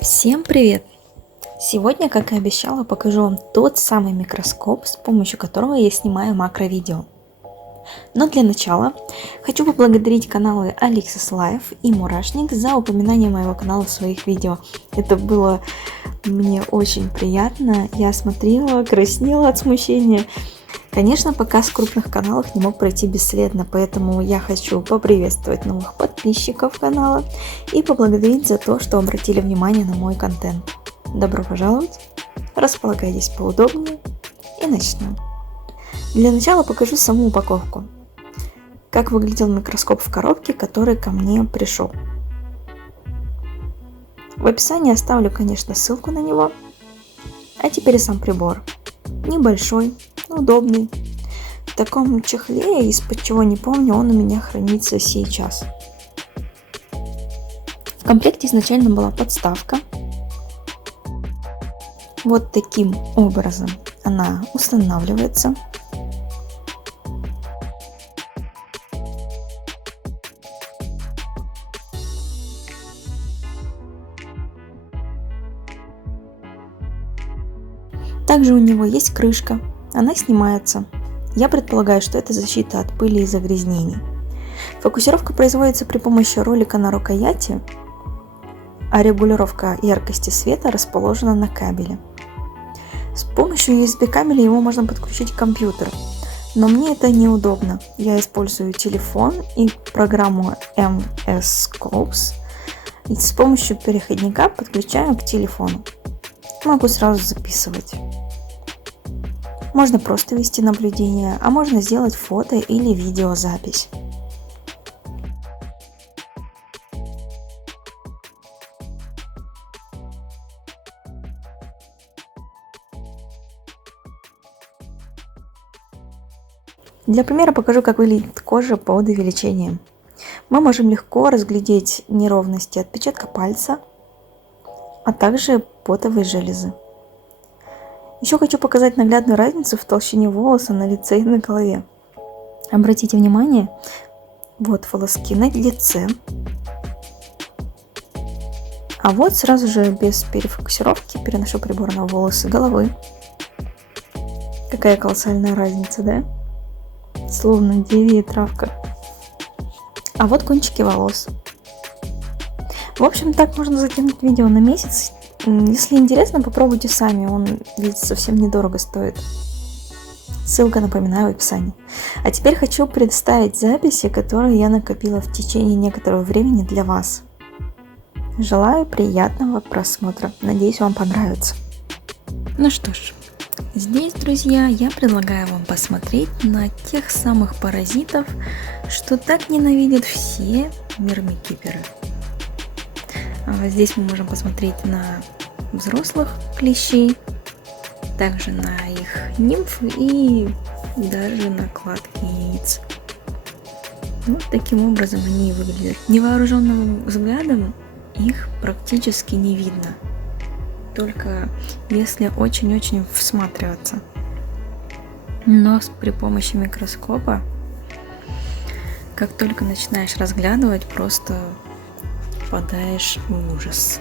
Всем привет! Сегодня, как и обещала, покажу вам тот самый микроскоп, с помощью которого я снимаю макровидео. Но для начала хочу поблагодарить каналы Alexis Life и Мурашник за упоминание моего канала в своих видео. Это было мне очень приятно, я смотрела, краснела от смущения. Конечно, показ крупных каналов не мог пройти бесследно, поэтому я хочу поприветствовать новых подписчиков канала и поблагодарить за то, что обратили внимание на мой контент. Добро пожаловать, располагайтесь поудобнее и начнем. Для начала покажу саму упаковку. Как выглядел микроскоп в коробке, который ко мне пришел. В описании оставлю, конечно, ссылку на него. А теперь сам прибор. Небольшой, удобный. В таком чехле, из-под чего не помню, он у меня хранится сейчас. В комплекте изначально была подставка. Вот таким образом она устанавливается. Также у него есть крышка, она снимается. Я предполагаю, что это защита от пыли и загрязнений. Фокусировка производится при помощи ролика на рукояти, а регулировка яркости света расположена на кабеле. С помощью USB кабеля его можно подключить к компьютеру, но мне это неудобно. Я использую телефон и программу MS Scopes и с помощью переходника подключаю к телефону. Могу сразу записывать. Можно просто вести наблюдение, а можно сделать фото или видеозапись. Для примера покажу, как выглядит кожа под увеличением. Мы можем легко разглядеть неровности отпечатка пальца, а также потовые железы. Еще хочу показать наглядную разницу в толщине волоса на лице и на голове. Обратите внимание, вот волоски на лице, а вот сразу же без перефокусировки переношу прибор на волосы головы. Какая колоссальная разница, да? Словно деревья и травка. А вот кончики волос. В общем, так можно затянуть видео на месяц. Если интересно, попробуйте сами, он ведь совсем недорого стоит. Ссылка, напоминаю, в описании. А теперь хочу представить записи, которые я накопила в течение некоторого времени для вас. Желаю приятного просмотра. Надеюсь, вам понравится. Ну что ж, здесь, друзья, я предлагаю вам посмотреть на тех самых паразитов, что так ненавидят все мирмикиперы. Здесь мы можем посмотреть на взрослых клещей, также на их нимф и даже на кладки яиц. Вот таким образом они выглядят. Невооруженным взглядом их практически не видно, только если очень-очень всматриваться. Но при помощи микроскопа, как только начинаешь разглядывать, просто впадаешь в ужас.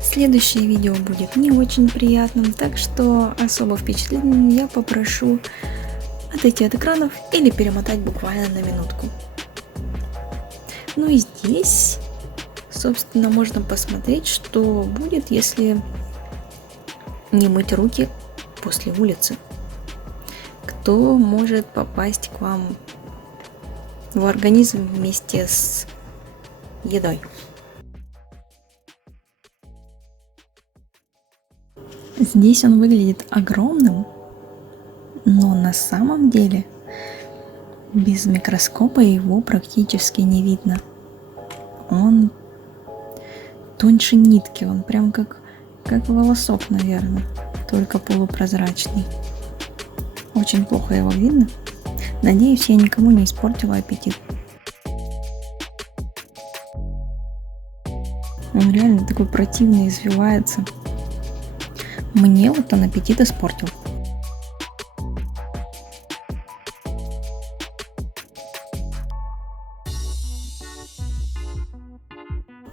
Следующее видео будет не очень приятным, так что особо впечатленным я попрошу отойти от экранов или перемотать буквально на минутку. Ну и здесь, собственно, можно посмотреть, что будет, если не мыть руки после улицы. Кто может попасть к вам в организм вместе с едой. Здесь он выглядит огромным, но на самом деле без микроскопа его практически не видно. Он тоньше нитки, он прям как волосок, наверное, только полупрозрачный. Очень плохо его видно. Надеюсь, я никому не испортила аппетит. Он реально такой противный, извивается. мне вот он аппетит испортил.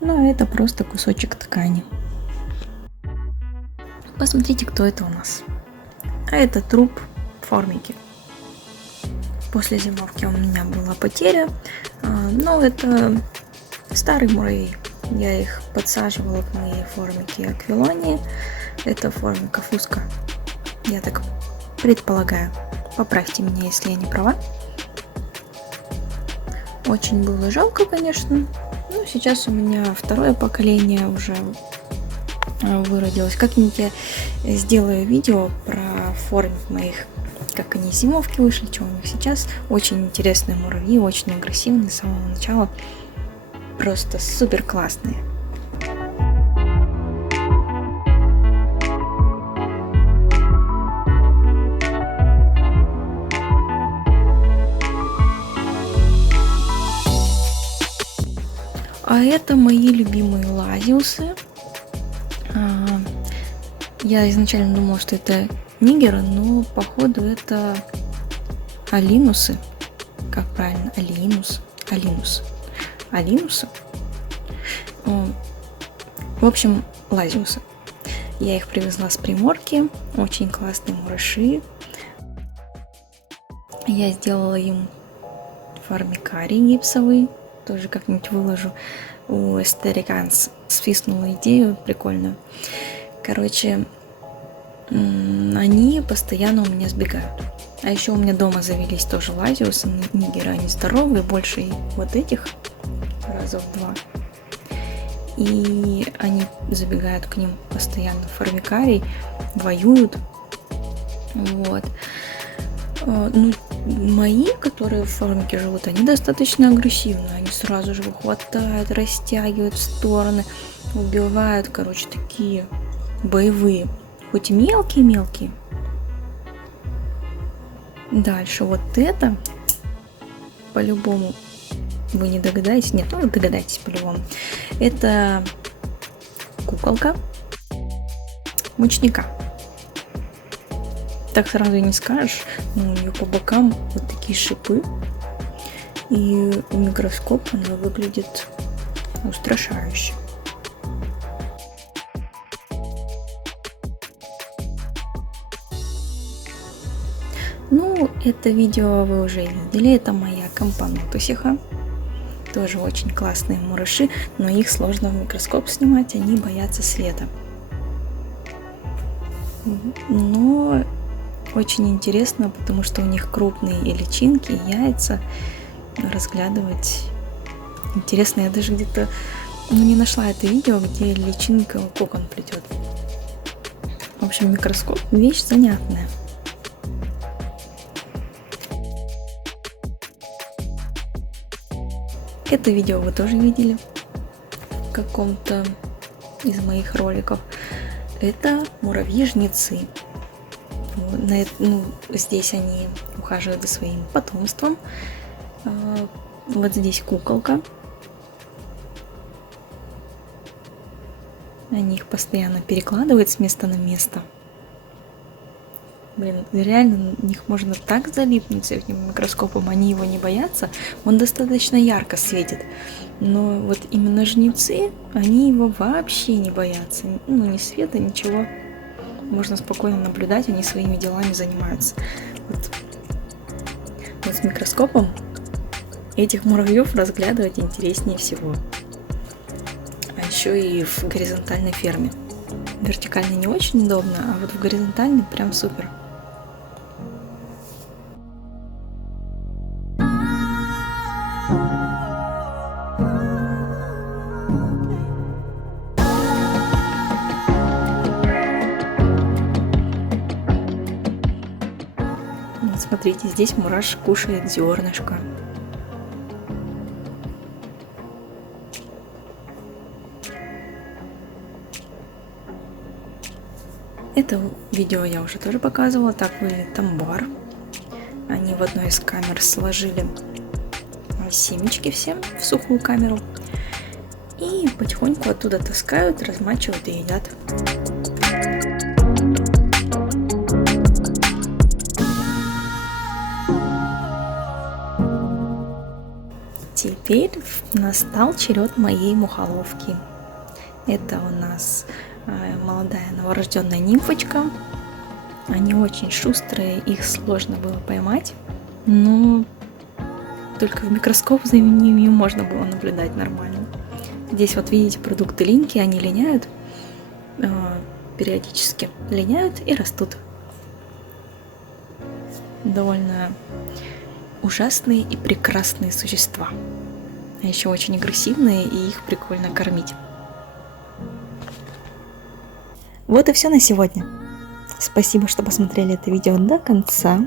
Ну, это просто кусочек ткани. Посмотрите, кто это у нас. А это труп формики. После зимовки у меня была потеря, но это старый муравей. Я их подсаживала к моей формике аквилонии. Это формика фуска. Я так предполагаю. Поправьте меня, если я не права. Очень было жалко, конечно. Ну, сейчас у меня второе поколение уже выродилось. Как-нибудь я сделаю видео про формик моих, как они из зимовки вышли, что у них сейчас. Очень интересные муравьи, очень агрессивные с самого начала. Просто супер классные. А это мои любимые лазиусы. Я изначально думала, что это нигеры, но походу это алинусы. Как правильно? Алинусы. В общем, лазиусы. Я их привезла с приморки. Очень классные мураши. Я сделала им формикарий гипсовый. Тоже как-нибудь выложу. У Эстериканс свистнула идею прикольную. Короче, они постоянно у меня сбегают. А еще у меня дома завелись тоже лазиусы, нигеры, они здоровые, больше вот этих раза в 2. И они забегают к ним постоянно в формикарий, воюют. Вот. Ну, мои, которые в формике живут, они достаточно агрессивны. Они сразу же хватают, растягивают в стороны, убивают, короче, такие боевые. Хоть и мелкие-мелкие. Дальше вот это, по-любому, вы не догадаетесь. Нет, ну вы догадаетесь по-любому. Это куколка мучника. Так сразу и не скажешь, но у нее по бокам вот такие шипы. И в микроскоп она выглядит устрашающе. Ну, это видео вы уже видели. Это моя компонотусиха. Тоже очень классные мураши, но их сложно в микроскоп снимать, они боятся света. Но очень интересно, потому что у них крупные и личинки, и яйца. Разглядывать интересно. Я даже где-то не нашла это видео, где личинка кокон плетет. В общем, микроскоп вещь занятная. Это видео вы тоже видели в каком-то из моих роликов. Это муравьи-жнецы. Здесь они ухаживают за своим потомством. Вот здесь куколка. Они их постоянно перекладывают с места на место. Блин, реально на них можно так залипнуть этим микроскопом, они его не боятся. Он достаточно ярко светит. Но вот именно жнецы, они его вообще не боятся. Ну, ни света, ничего. Можно спокойно наблюдать, они своими делами занимаются. Вот с микроскопом этих муравьев разглядывать интереснее всего. А еще и в горизонтальной ферме. Вертикально не очень удобно, а вот в горизонтальной прям супер. Смотрите, здесь мураш кушает зернышко. Это видео я уже тоже показывала. Так выглядит амбар. Они в одной из камер сложили семечки все в сухую камеру. И потихоньку оттуда таскают, размачивают и едят. теперь настал черед моей мухоловки. Это у нас молодая новорожденная нимфочка. Они очень шустрые, их сложно было поймать, но только в микроскоп за ними можно было наблюдать нормально. Здесь вот видите продукты линьки, они линяют, периодически линяют и растут. Довольно ужасные и прекрасные существа. А еще очень агрессивные, и их прикольно кормить. Вот и все на сегодня. Спасибо, что посмотрели это видео до конца.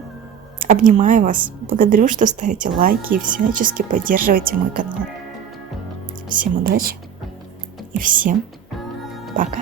Обнимаю вас. Благодарю, что ставите лайки и всячески поддерживаете мой канал. Всем удачи и всем пока.